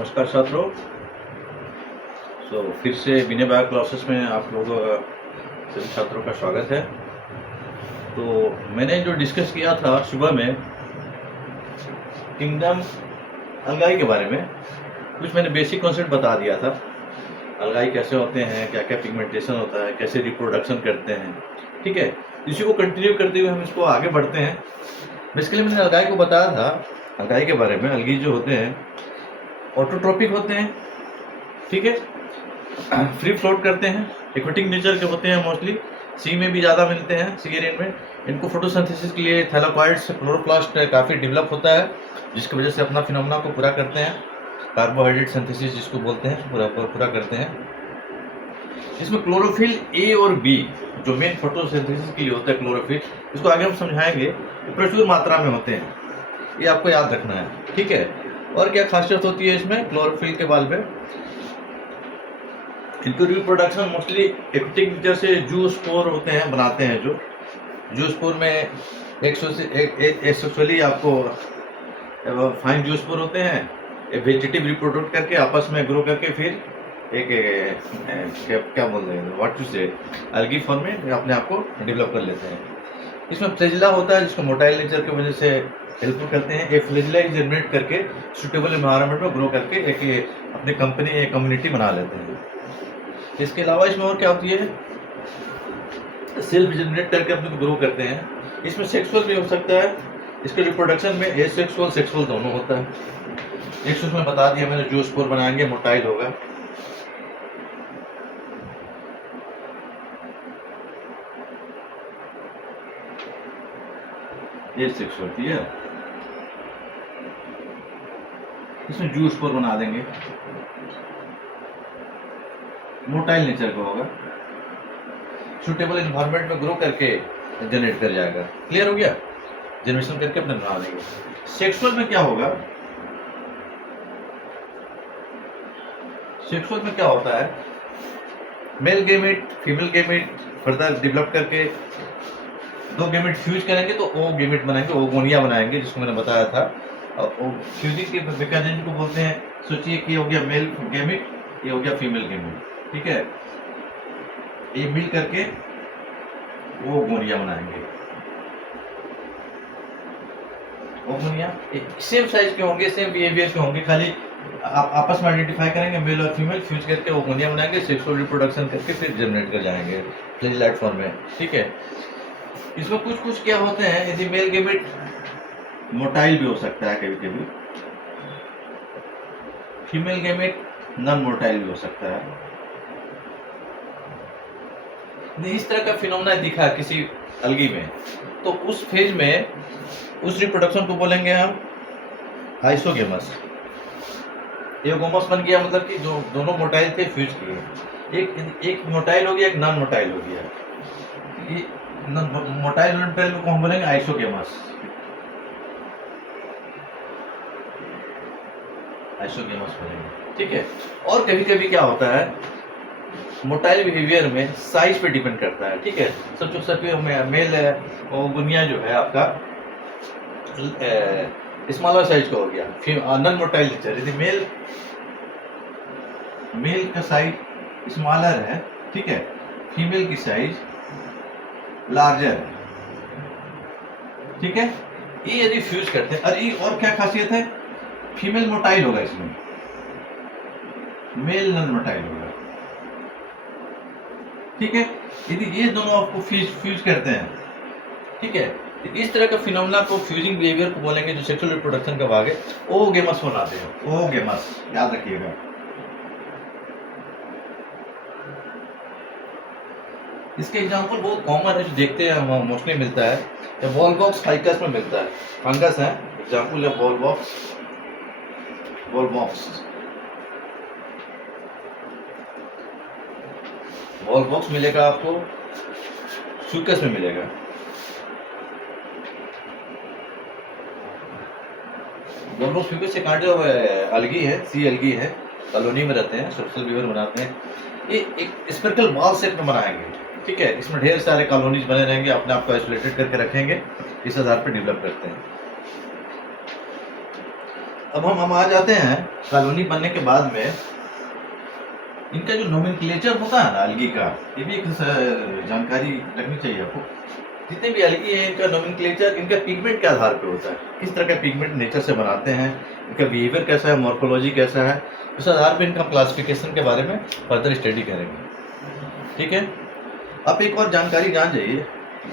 नमस्कार छात्रों। फिर से विनय बायो क्लासेस में आप लोगों सभी छात्रों का स्वागत है। तो मैंने जो डिस्कस किया था सुबह में किंगडम अलगाई के बारे में, कुछ मैंने बेसिक कॉन्सेप्ट बता दिया था। अलगाई कैसे होते हैं, क्या क्या पिगमेंटेशन होता है, कैसे रिप्रोडक्शन करते हैं, ठीक है। इसी को कंटिन्यू करते हुए हम इसको आगे बढ़ते हैं। बेसिकली मैंने अलगाई को बताया था, अलगाई के बारे में। अलगी जो होते हैं ऑटोट्रॉपिक होते हैं, ठीक है, फ्री फ्लोट करते हैं, एक्वेटिक नेचर के होते हैं, मोस्टली सी में भी ज़्यादा मिलते हैं, सी एरियन में। इनको फोटोसिंथेसिस के लिए थैलाकोइड्स, क्लोरोप्लास्ट काफ़ी डेवलप होता है, जिसकी वजह से अपना फिनोमेना को पूरा करते हैं। कार्बोहाइड्रेट सिंथेसिस जिसको बोलते हैं, पूरा करते हैं। इसमें क्लोरोफिल ए और बी जो मेन फोटोसिंथेसिस के लिए होता है, क्लोरोफिल, इसको आगे हम समझाएंगे, प्रचुर मात्रा में होते हैं, ये आपको याद रखना है, ठीक है। और क्या खासियत होती है इसमें क्लोरोफिल के बाल में, इनकी रिप्रोडक्शन मोस्टली एक्वेटिक नेचर से जू स्पोर होते हैं, बनाते हैं। जो जू स्पोर में एक्सेक्सुअली आपको फाइन जू स्पोर होते हैं, वेजिटेटिव रिप्रोडक्ट करके आपस में ग्रो करके फिर एक क्या बोल रहे हैं, व्हाट टू से, अलगी फॉर्म में अपने आप को डेवलप कर लेते हैं। इसमें फ्लैजिला होता है, जिसको मोटाइल नेचर की वजह से हेल्प करते हैं। एक फ्लैजिला जनरेट करके सूटेबल एनवायरनमेंट में ग्रो करके एक अपनी कंपनी, एक कम्युनिटी बना लेते हैं। इसके अलावा इसमें और क्या होती है, सेल्फ जनरेट करके अपने को ग्रो करते हैं। इसमें सेक्सुअल भी हो सकता है, इसके रिप्रोडक्शन में एसेक्सुअल सेक्सुअल दोनों होता है। एक में बता दिया मैंने, जो स्पोर बनाएंगे मोटाइल होगा। ये सेक्सुअल, ठीक है, इसमें जू स्पोर बना देंगे, मोटाइल नेचर का होगा, सूटेबल एनवायरनमेंट में ग्रो करके जनरेट कर जाएगा। क्लियर हो गया, जनरेशन करके अपने बना देंगे। सेक्सुअल में क्या होगा, सेक्सुअल में क्या होता है, male gamete female gamete further develop करके दो गेमेट फ्यूज करेंगे तो ओ गेमेट बनाएंगे, ओगोनिया बनाएंगे, जिसको मैंने बताया था। और फ्यूजिंग के मैकेनिज्म को बोलते हैं, सोचिए कि हो गया मेल गेमेट, ये हो गया फीमेल गेमेट, ठीक है, ये मिल करके वो ओगोनिया बनाएंगे। ओगोनिया सेम साइज के होंगे, सेम बिहेवियर के होंगे, खाली आप आपस में आइडेंटिफाई करेंगे, मेल और फीमेल फ्यूज करके ओगोनिया बनाएंगे, सेक्सुअल रिप्रोडक्शन करके फिर जनरेट कर जाएंगे फ्लैजिलाइट फॉर्म में, ठीक है। इसमें कुछ क्या होते हैं, यदि मेल गेमेट मोटाइल भी हो सकता है, कभी कभी फीमेल गेमेट नॉन मोटाइल भी हो सकता है। इस तरह का फिनोमेना दिखा किसी अलगी में, तो उस फेज में उस रिप्रोडक्शन को बोलेंगे हम आइसोगेमस। एगोमस बन गया, मतलब कि जो दोनों मोटाइल थे फ्यूज किए, एक मोटाइल हो गया, एक नॉन मोटाइल हो गया। ये मोटाइल नॉन मोटाइल को हम बोलेंगे आइसोगेमस, आइसोगेमस बोलेंगे, ठीक है। और कभी कभी क्या होता है, मोटाइल बिहेवियर में साइज पे डिपेंड करता है, ठीक है। सबसे मेल ओगोनिया जो है आपका स्मॉलर साइज का हो गया, नॉन मोटाइल नेचर। यदि मेल का साइज स्मॉलर है, ठीक है, फीमेल की साइज लार्जर है, ठीक है। ये यदि फ्यूज करते हैं, और क्या खासियत है, फीमेल मोटाइल होगा इसमें, मेल नॉन मोटाइल होगा, ठीक है। यदि ये दोनों आपको फ्यूज करते हैं, ठीक है, तो इस तरह का फिनोमेना को फ्यूजिंग बिहेवियर को बोलेंगे, जो सेक्सुअल रिप्रोडक्शन का भाग है। ओगेमस बनाते हैं, ओगेमस, याद रखिएगा। इसके एग्जांपल बहुत कॉमन है, जो देखते हैं हम, मोस्टली मिलता है वॉलबॉक्स फाइकस में मिलता है, फंगस है, एग्जांपल है वॉलबॉक्स, वॉलबॉक्स मिलेगा आपको, फ्यूकस में मिलेगा। वॉलबॉक्स फ्यूकस से कांटे अलगी है, सी अलगी है, कॉलोनी में रहते हैं, सोशल वीवर बनाते हैं। ये एक स्पेरिकल बॉल शेप में बनाएंगे, ठीक है। इसमें ढेर सारे कॉलोनीज बने रहेंगे, अपने आप को आइसोलेटेड करके रखेंगे, इस आधार पर डेवलप करते हैं। अब हम आ जाते हैं कॉलोनी बनने के बाद में इनका जो नोमेनक्लेचर होता है ना अलगी का, ये भी एक जानकारी रखनी चाहिए आपको। जितने भी अलगी है इनका नोमेनक्लेचर इनका पिगमेंट के आधार पे होता है, किस तरह का पिगमेंट नेचर से बनाते हैं, इनका बिहेवियर कैसा है, मॉर्फोलॉजी कैसा है, उस आधार पे इनका क्लासिफिकेशन के बारे में फर्दर स्टडी करेंगे। ठीक है, आप एक और जानकारी जान जाइए,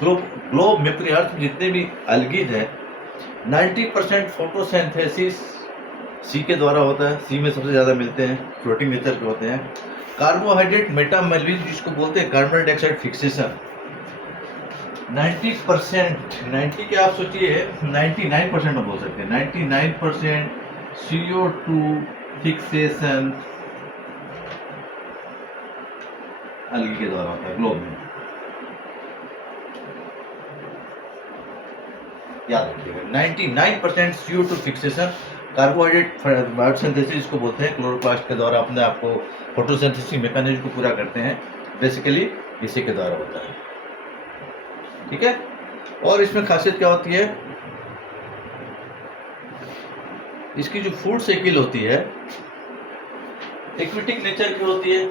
ग्लोब में पूरी अर्थ में जितने भी अलगीज हैं 90% फोटोसिंथेसिस सी के द्वारा होता है, सी में सबसे ज़्यादा मिलते हैं, फ्लोटिंग नेचर के होते हैं। कार्बोहाइड्रेट मेटामेलिज जिसको बोलते हैं कार्बन डाइऑक्साइड फिक्सेशन 90%, 90 के आप सोचिए 99% में बोल सकते हैं, 99% CO2 फिक्सेशन अलगी के द्वारा होता है ग्लोब में, याद रखिएगा 99% CO2 फिक्सेशन कार्बोहाइड्रेट बायोसिंथेसिस इसको बोलते हैं, क्लोरोप्लास्ट के द्वारा अपने आप को फोटोसिंथेसिस मैकेनिज्म को पूरा करते हैं, बेसिकली इसी के द्वारा होता है। ठीक है, और इसमें खासियत क्या होती है, इसकी जो फूड साइकिल होती है एक्विटिक नेचर की होती है।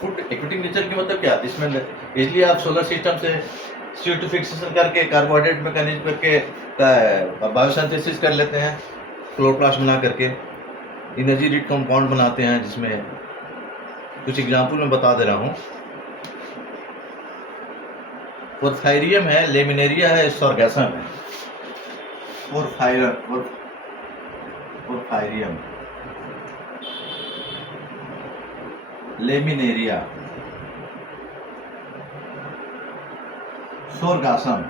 फूड एक्विटिक नेचर की मतलब क्या, इसमें इजली आप सोलर सिस्टम से CO2 फिक्सेशन करके कार्बोहाइड्रेट मैकेनिज्म करके बायोसिंथेसिस कर लेते हैं, क्लोरोप्लास्ट बना करके एनर्जी रिच कंपाउंड बनाते हैं, जिसमें कुछ एग्जाम्पल मैं बता दे रहा हूँ। पोरफायरियम है, लेमिनेरिया है, स्टोरगैसम है। पोरफायरियम, लेमिनेरिया, स्टोरगैसम,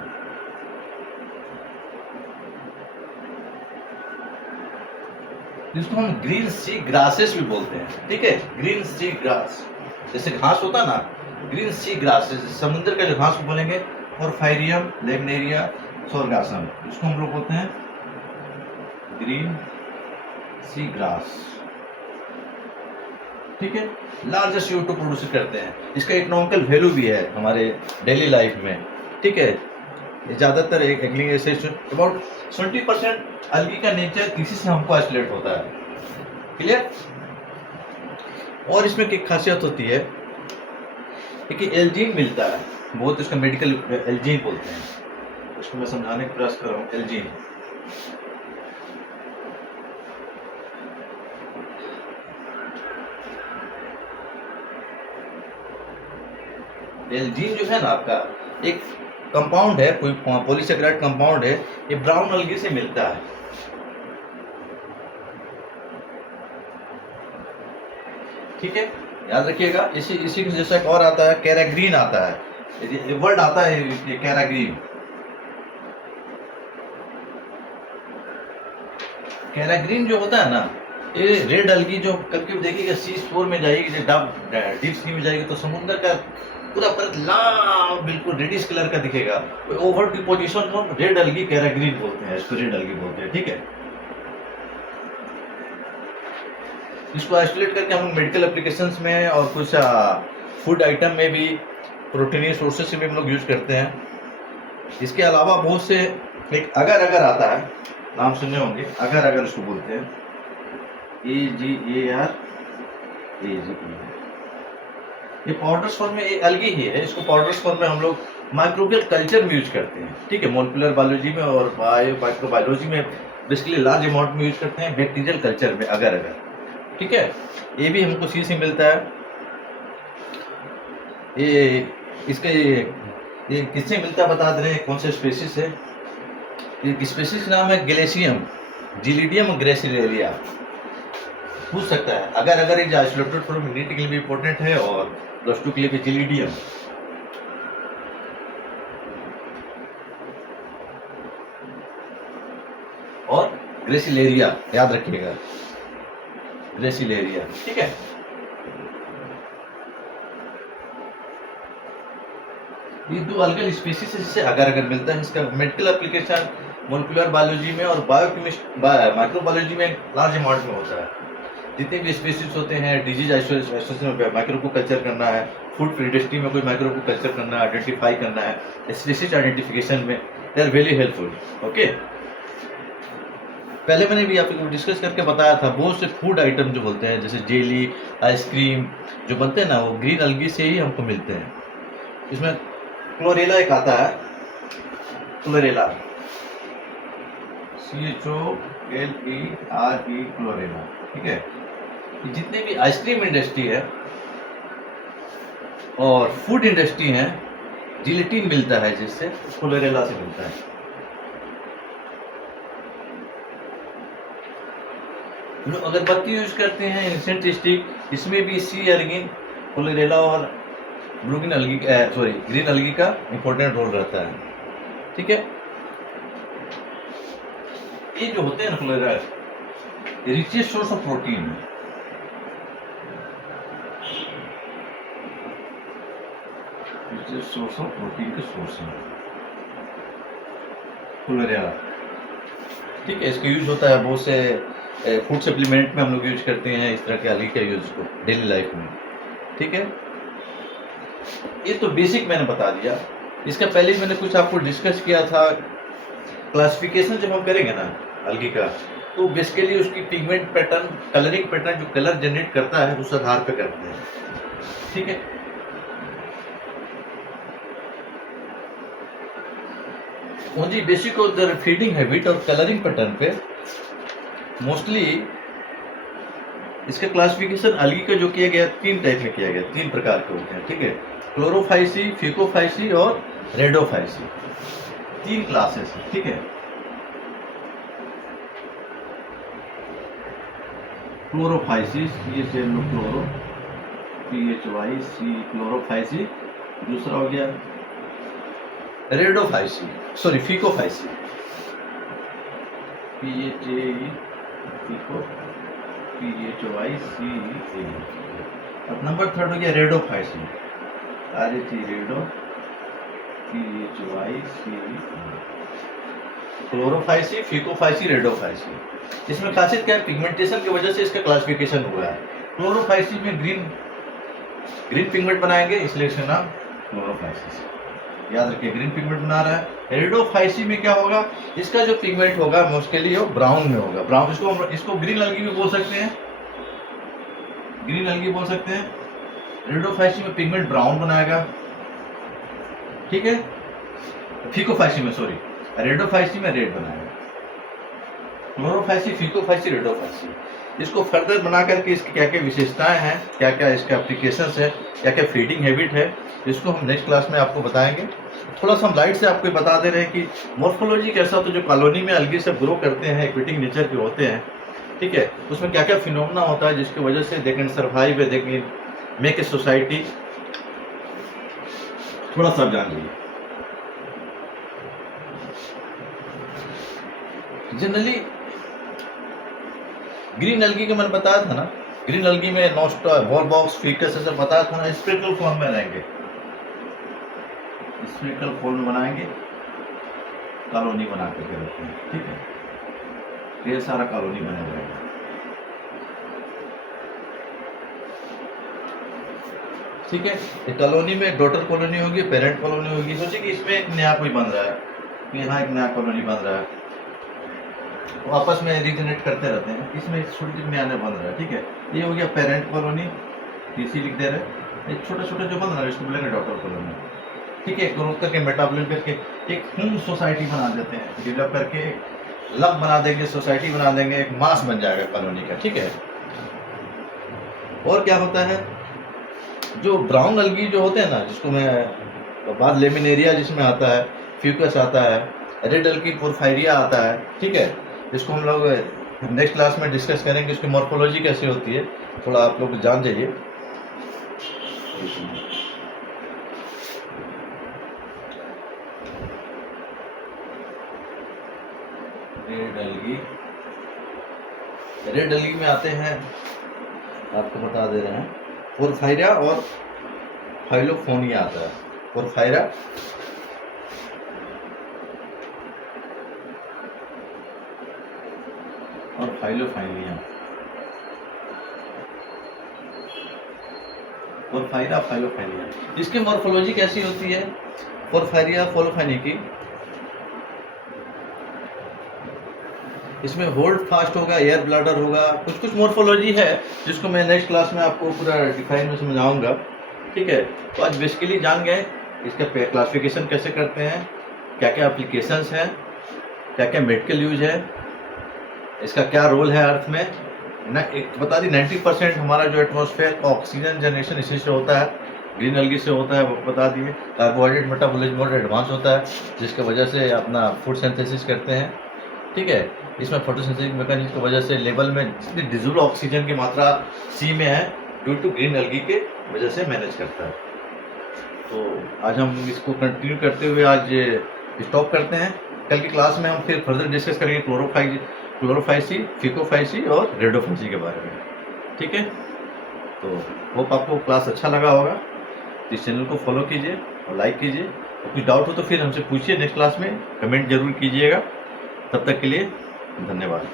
जिसको हम ग्रीन सी ग्रासेस भी बोलते हैं। ठीक है, ग्रीन सी ग्रास, जैसे घास होता है ना, ग्रीन सी ग्रासेस, समुद्र का जो घास को बोलेंगे, पोरफायरियम, लेमिनेरिया, स्टोरगैसम, इसको हम लोग बोलते हैं ग्रीन सी ग्रास। ठीक है, लार्ज CO2 प्रोड्यूस करते हैं, इसका इकोनॉमिकल वैल्यू भी है हमारे डेली लाइफ में। ठीक है, ज़्यादातर एक एग्लिंग ऐसे अबाउट 20% अलगी का नेचर किसी से हमको आइसोलेट होता है। क्लियर, और इसमें एक खासियत होती है कि एल्जीन मिलता है, बहुत इसका मेडिकल एल्जीन बोलते हैं, उसको मैं समझाने का प्रयास कर रहा हूँ। एल्जीन एल्जीन जो है ना आपका एक कंपाउंड है, कोई पॉलीसेकेराइड कंपाउंड है, ये ब्राउन अलगी से मिलता है। ठीक है, याद रखिएगा। इसी जैसा एक और आता है, कैराग्रीन आता है, ये वर्ड आता है ये कैराग्रीन। कैराग्रीन जो होता है ना, ये रेड अलगी जो कभी देखिएगा C4 में जाएगी, जब डीप सी में जाएगी तो समुद्र का पूरा परत लाल बिल्कुल रेडिश कलर का दिखेगा, ओवर डिपोजिशन को रेड अलगी कैराग्रीन बोलते हैं, इसको रेड अलगी बोलते हैं। ठीक है, इसको आइसोलेट करके हम मेडिकल एप्लीकेशंस में और कुछ फूड आइटम में भी, प्रोटीन सोर्सेज से भी हम लोग यूज करते हैं। इसके अलावा बहुत से एक अगर आता है, नाम सुने होंगे, अगर उसको बोलते हैं AGAR, ये पाउडर्स फॉर्म में अलगी ही है, इसको पाउडर्स फॉर्म में हम लोग माइक्रोबियल कल्चर में यूज करते हैं। ठीक है, मॉलिक्यूलर बायोलॉजी में और माइक्रोबायोलॉजी में बेसिकली लार्ज अमाउंट में यूज करते हैं, बैक्टीरियल कल्चर में अगर। ठीक है, ये भी हमको सी से मिलता है। ये किससे मिलता है बता दे रहे हैं, कौन से स्पेसिस है। ये स्पेसिस नाम है ग्लेशियम, जिलिडियम ग्रेसिलेरिया, पूछ सकता है। अगर इज आइसोलेटेड फ्रॉम ह्यूमिडिटी के लिए भी इंपॉर्टेंट है, और +2 के लिए भी जिलिडियम। और ग्रेसिलेरिया, याद रखिएगा, ग्रेसिलेरिया। ठीक है, ये दो अलग स्पीसीज जिससे अगर मिलता है। इसका मेडिकल एप्लीकेशन मोलिकुलर बायोलॉजी में और माइक्रोबायोलॉजी में लार्ज अमाउंट में होता है। जितने भी स्पीसीज होते हैं, डिजीज आइसोलेशन में माइक्रो को कल्चर करना है, फूड इंडस्ट्री में कोई माइक्रो को कल्चर करना है, आइडेंटिफाई करना है, स्पीसीज आइडेंटिफिकेशन में they are very helpful. Okay, पहले मैंने भी आपको डिस्कस करके बताया था, बहुत से फूड आइटम जो बोलते हैं जैसे जेली, आइसक्रीम जो बनते हैं ना, वो ग्रीन अलगी से ही हमको मिलते हैं। इसमें क्लोरेला एक आता है, क्लोरेला, CHOLERE, क्लोरेला, ठीक है। जितने भी आइसक्रीम इंडस्ट्री है और फूड इंडस्ट्री है, जिलेटिन मिलता है जिससे, क्लोरेला से मिलता है। लोग अगरबत्ती यूज करते हैं, इंसेंट स्टिक, इसमें भी सी अर्गिन, क्लोरेला और ग्रीन अलगी का इंपॉर्टेंट रोल रहता है, ठीक है। ये जो होते हैं ना chlorella, richest source of protein है, सोर्स ऑफ प्रोटीन के सोर्स है क्लोरेला, ठीक है। इसका यूज होता है बहुत से फूड सप्लीमेंट में, हम लोग यूज करते हैं इस तरह के अलगी का यूज को डेली लाइफ में, ठीक है। ये तो बेसिक मैंने बता दिया। इसका पहले मैंने कुछ आपको डिस्कस किया था, क्लासिफिकेशन जब हम करेंगे ना अलगी का, तो बेसिकली उसकी पिगमेंट पैटर्न, कलरिंग पैटर्न जो कलर जनरेट करता है उस आधार पे करते हैं, ठीक है। Only basic of the feeding habit और कलरिंग पैटर्न पे मोस्टली इसका क्लासिफिकेशन अलगी का जो किया गया 3 टाइप में किया गया, 3 प्रकार के होते हैं, ठीक है। क्लोरोफाइसी, फिकोफाइसी और रेडोफाइसी, 3 क्लासेस है, ठीक है। क्लोरोफाइसिस, ये से लो क्लोरो, PHYC, क्लोरोफाइसी। दूसरा हो गया रेडोफाइसी, सॉरी फिकोफाइसी, PHAE, फिको, PHYCA। अब नंबर 3 हो गया रेडोफाइसी, RHE, रेडो, PHYCA। क्लोरोफाइसी, फिकोफाइसी, रेडोफाइसी। इसमें खासियत क्या है, पिगमेंटेशन की वजह से इसका क्लासिफिकेशन हुआ है। क्लोरोफाइसी में ग्रीन पिगमेंट बनाएंगे, इसलिए इसका नाम क्लोरोफाइसिस, याद रखिए ग्रीन पिगमेंट बना रहा है। रेडोफाइसी में क्या होगा, इसका जो पिगमेंट होगा मोस्टली वो ब्राउन में होगा, ब्राउन, इसको ग्रीन अलगी भी बोल सकते हैं, ग्रीन अलगी बोल सकते हैं। रेडोफाइसी में पिगमेंट ब्राउन बनाएगा, ठीक है। फिकोफाइसी में, सॉरी, रेडोफाइसी में रेड बनाएगा। क्लोरोफाइसी, फिकोफाइसी, रेडोफाइसी। इसको फर्दर बना करके इसकी क्या क्या विशेषताएं हैं, क्या क्या इसका एप्लीकेशंस है, क्या क्या फीडिंग हैबिट है, इसको हम नेक्स्ट क्लास में आपको बताएंगे। थोड़ा सा हम लाइट से आपको बता दे रहे हैं कि मॉर्फोलॉजी कैसा, तो जो कॉलोनी में अलगी से ग्रो करते हैं, एक्विटिंग नेचर के होते हैं, ठीक है, उसमें क्या क्या फिनोमेना होता है जिसकी वजह से they can survive, they can make a society, थोड़ा सा जान लीजिए। जनरली ग्रीन अलगी का मैंने बताया था ना, ग्रीन अलगी में नोस्टा, बॉल बॉक्स, फीकस ऐसा बताया था ना, स्पेरिकल फॉर्म में रहेंगे, स्पेरिकल फॉर्म में बनाएंगे, कॉलोनी बना करके रखते हैं, ठीक है। ढेर सारा कॉलोनी बना जाएगा, ठीक है। एक कॉलोनी में डॉटर कॉलोनी होगी, पेरेंट कॉलोनी होगी। सोचिए कि इसमें एक नया कोई बन रहा है, यहाँ एक नया कॉलोनी बन रहा है, वो आपस में रिजनेट करते रहते हैं, इसमें छोटी नया नया बन रहा है, ठीक है। ये हो गया पेरेंट कॉलोनी, TC लिख दे रहे हैं। एक छोटा छोटा जो बन रहा है इसको बोलेंगे डॉटर कॉलोनी, ठीक है। ग्रोथ करके मेटाबॉलिज्म करके एक होम सोसाइटी बना देते हैं, डेवलप करके लब बना देंगे, सोसाइटी बना देंगे, एक मास बन जाएगा कॉलोनी का, ठीक है। और क्या होता है, जो ब्राउन अलगी जो होते हैं ना, जिसको मैं बाद लेमिनेरिया जिसमें आता है, फ्यूकस आता है, रेड अलगी पोर्फायरिया आता है, ठीक है। इसको हम लोग नेक्स्ट क्लास में डिस्कस करेंगे, इसकी मॉर्फोलॉजी कैसी होती है, थोड़ा आप लोग जान जाइए। रेड अलगी में आते हैं, आपको बता दे रहे हैं, पोर्फायरिया और फाइलोफोनिया आता है। पोर्फायरिया और फाइलोफाइनिया, पोर्फायरिया, फाइलोफाइनिया। इसकी मॉर्फोलॉजी कैसी होती है, पोर्फायरिया, फाइलोफाइनिया की, इसमें होल्ड फास्ट होगा, एयर ब्लैडर होगा, कुछ कुछ मॉर्फोलॉजी है जिसको मैं नेक्स्ट क्लास में आपको पूरा डिफाइन में समझाऊंगा। ठीक है, तो आज बेसिकली जान गए इसका क्लासिफिकेशन कैसे करते हैं, क्या क्या एप्लीकेशंस हैं, क्या क्या मेडिकल यूज है, इसका क्या रोल है अर्थ में ना। एक बता दी 90% हमारा जो एटमॉस्फेयर का ऑक्सीजन जनरेशन इसी से होता है, ग्रीन एल्गी से होता है, वो बता दिए। कार्बोहाइड्रेट मेटाबॉलिज्म बहुत एडवांस होता है जिसकी वजह से अपना फूड सिंथेसिस करते हैं। ठीक है, इसमें फोटोसिंथेसिस मैकेनिज्म की वजह से लेवल में जितनी डिजोल्व ऑक्सीजन की मात्रा सी में है ड्यू टू ग्रीन एल्गी के वजह से मैनेज करता है। तो आज हम इसको कंटिन्यू करते हुए आज स्टॉप करते हैं। कल की क्लास में हम फिर फर्दर डिस्कस करेंगे क्लोरोफाइसी, फिकोफाइसी और रेडोफाइसी के बारे में। ठीक है, तो होप आपको क्लास अच्छा लगा होगा। तो इस चैनल को फॉलो कीजिए और लाइक कीजिए। और कुछ डाउट हो तो फिर हमसे पूछिए, नेक्स्ट क्लास में कमेंट जरूर कीजिएगा। तब तक के लिए धन्यवाद।